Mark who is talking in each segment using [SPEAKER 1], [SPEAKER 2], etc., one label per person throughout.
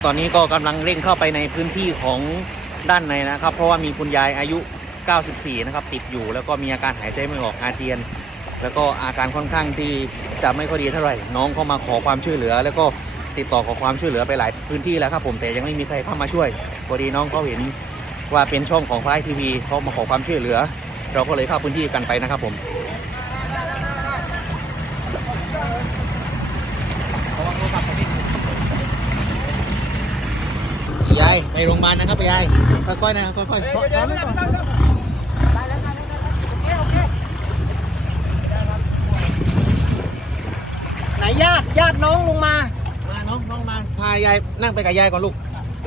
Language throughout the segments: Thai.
[SPEAKER 1] ตอนนี้ก็กำลังเร่งเข้าไปในพื้นที่ของด้านในนะครับเพราะว่ามีคุณยายอายุ 94 นะครับติดอยู่แล้วก็มีอาการหายใจไม่ออกอาเจียนแล้วก็อาการค่อนข้างที่จะไม่ค่อยดีเท่าไหร่น้องเข้ามาขอความช่วยเหลือแล้วก็ติดต่อขอความช่วยเหลือไปหลายพื้นที่แล้วครับผมแต่ยังไม่มีใครเข้ามาช่วยพอดีน้องเขาเห็นว่าเป็นช่องของฟ้าทีวีเขามาขอความช่วยเหลือเราก็เลยเข้าพื้นที่กันไปนะครับผมยายไปโรงพยาบาลนะครับยายค่อยๆนะครับค่อยๆ
[SPEAKER 2] ไหนญาติน้องลงมา
[SPEAKER 1] น้องมาพายายนั่งไปกับยายก่อนลูก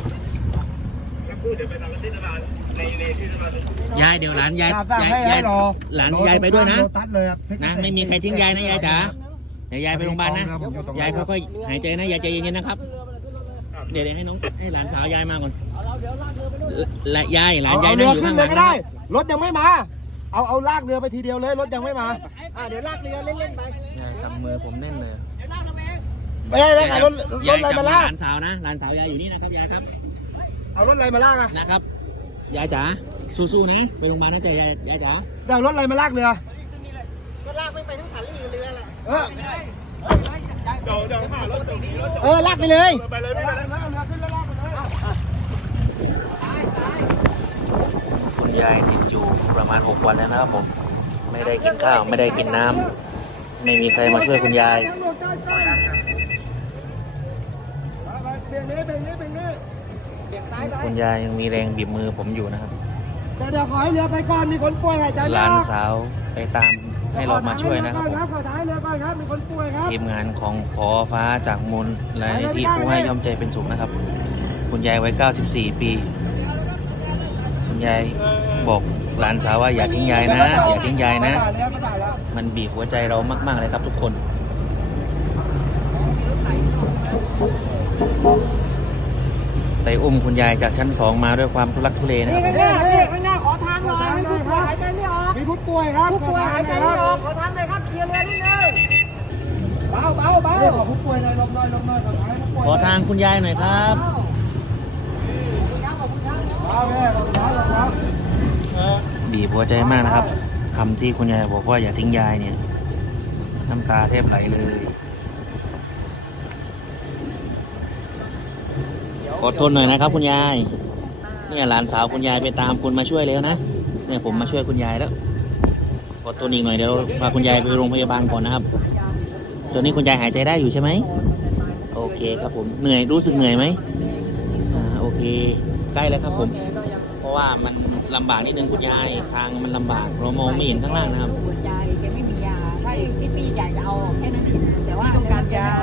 [SPEAKER 1] ยายเดี๋ยวหลานยายหลานยายไปด้วยนะไม่มีใครทิ้งยายนะยายจ๋าเดี๋ยวยายไปโรงพยาบาลนะยายค่อยๆหายใจนะยายใจเย็นๆนะครับเดี๋ยวให้น้องให้หลานสาวยายมาก่อนยายหลานยายนั่งอยู่ข้างหลังได้
[SPEAKER 3] รถยังไม่มาเอาลากเรือไปทีเดียวเลยรถยังไม่มา
[SPEAKER 2] เดี๋ยวลากเรือเล่นๆไป
[SPEAKER 1] ยายกำมือผมแน่นเลย
[SPEAKER 3] ไม่ใช่นะรถอะไรมาลาก
[SPEAKER 1] หลานสาวนะหลานสาวยายอยู่นี่นะครับยายครับ
[SPEAKER 3] เอารถอะไรมาลากอะ
[SPEAKER 1] นะครับยายจ๋าสู้ๆนี้ไปโรงพยาบาลนะจ๊ะยายจ๋า
[SPEAKER 3] เดี๋ยวรถอะไรมาลากเรือ
[SPEAKER 2] ก็ลากไม่ไปทั้งขันเรือแหละ
[SPEAKER 3] ลากไปเลย
[SPEAKER 1] คุณยายติดอยู่ประมาณ6 วันแล้วนะครับผมไม่ได้กินข้าวไม่ได้กินน้ำไม่มีใครมาช่วยคุณยายคุณยายยังมีแรงบีบมือผมอยู่นะครับ
[SPEAKER 3] เดี๋ยวขอให้เรือไปก่อนมีคนป่วยหายใจไม่ออก
[SPEAKER 1] หลานสาวไปตามให้เรามาช่วยนะครับผมทีมงานของผอฟ้าจากมูลนิธิผู้ให้ย่อมใจเป็นสุขนะครับคุณยายวัย94 ปีคุณยายบอกหลานสาวว่าอย่าทิ้งยายนะอย่าทิ้งยายนะมันบีบหัวใจเรามากๆเลยครับทุกคนไปอุ้มคุณยายจากชั้น2มาด้วยความทุลักทุเลนะครับ
[SPEAKER 2] ข้างหน้าขอทางหน่อยมีผู้ป่วยหายใจไม่ออก
[SPEAKER 3] มีผู้ป่วยครับ
[SPEAKER 2] ผู้ป่วยหายใจไม่ออกขอทางหน่อยครับเคลียร์เรือนิดนึงเบา
[SPEAKER 3] ขอผู้ป่วยหน่อยลงหน่อย
[SPEAKER 1] ขอทางคุณยายหน่อยครับบีบหัวใจมากนะครับคำที่คุณยายบอกว่าอย่าทิ้งยายเนี่ยน้ำตาแทบไหลเลยอดทนหน่อยนะครับคุณยายเนี่ยหลานสาวคุณยายไปตามคุณมาช่วยแล้วนะเนี่ยผมมาช่วยคุณยายแล้วอดทนอีกหน่อยเดี๋ยวพาคุณยายไปโรงพยาบาลก่อนนะครับตอนนี้คุณยายหายใจได้อยู่ใช่ไหมโอเคครับผมเหนื่อยรู้สึกเหนื่อยไหมโอเคใกล้แล้วครับผมเพราะว่ามันลำบากนิดนึงคุณยายทางมันลำบากเรามองไม่เห็นข้างล่างนะครับ
[SPEAKER 4] คุณยายแกไม่มียาใช่ที่พี่ใหญ่จะเอาแค่นั้นเองแต่ว่า
[SPEAKER 2] ต้องการยา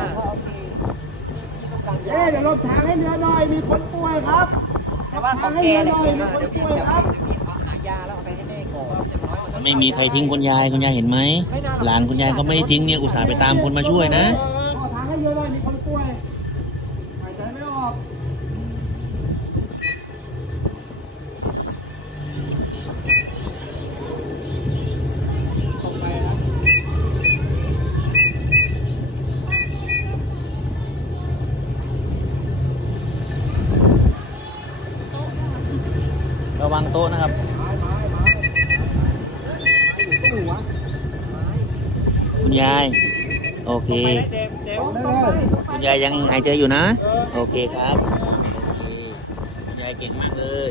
[SPEAKER 3] เดี๋ยวลงทางให้เรือหน่อยมีคนป่วยครับ
[SPEAKER 4] แต่ว่าเขาแก่เลย
[SPEAKER 2] เดี๋ยวพี่ขอหายาแล้วเอาไปให้แม่ก่อน
[SPEAKER 1] ไม่มีใครทิ้งคุณยายเห็นไหมหลานคุณยายก็ไม่ทิ้งเนี่ยอุตส่าห์ไปตามคนมาช่วยนะ
[SPEAKER 3] ทางให้เรือหน่อยมีคนป่วยหายใจไม่ออก
[SPEAKER 1] ระวังโต๊ะนะครับคุณยายโอเคคุณยายยังหายใจอยู่นะโอเคครับโอเคคุณยายเก่งมากเลย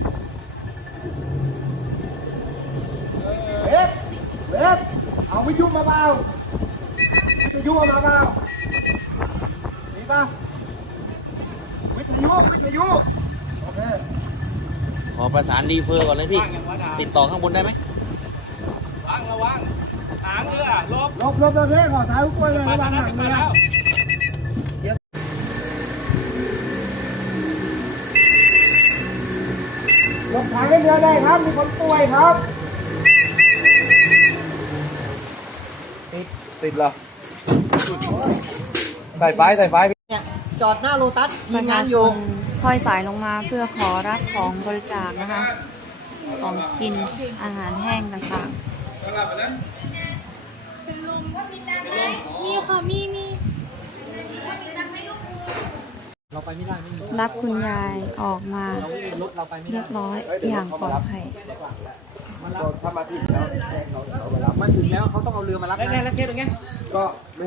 [SPEAKER 3] เล็บเอาวิทยุมาเปล่าวิทยุมาเปล่ามีป่ะวิทยุโอเค
[SPEAKER 1] ขอประสานรีเฟอร์ก่อนเลยพี่ติดต่อข้างบนได้ไหม
[SPEAKER 2] ระวังหางเรือลบ
[SPEAKER 3] เลยขอท้ายผู้ป่วยเลยระวังหางเรือลงทางให้เรือได้ครับมีคนป่วยครับติดเหรอใส่ไฟ
[SPEAKER 2] เนี่ยจอดหน้าโลตัส
[SPEAKER 4] ประชาชนค่อยสายลงมาเพื่อขอรับของบริจาคนะคะของกินอาหารแห้งต่างๆ
[SPEAKER 5] มีค่ะมี
[SPEAKER 1] เราไปไม่ได้ไม่มี
[SPEAKER 4] รับคุณยายออกมา
[SPEAKER 1] เราไม่มีรถเราไปไม่
[SPEAKER 4] เรี
[SPEAKER 1] ได้
[SPEAKER 4] ยบร้อยอย่างปลอดภัย
[SPEAKER 3] ถ้ามาที่แล้วเขาไปรับ
[SPEAKER 1] มาถึงแล้วเขาต้องเอาเรือมารับนะแล้วเคสตรงเนี้ย
[SPEAKER 3] ก็ไม่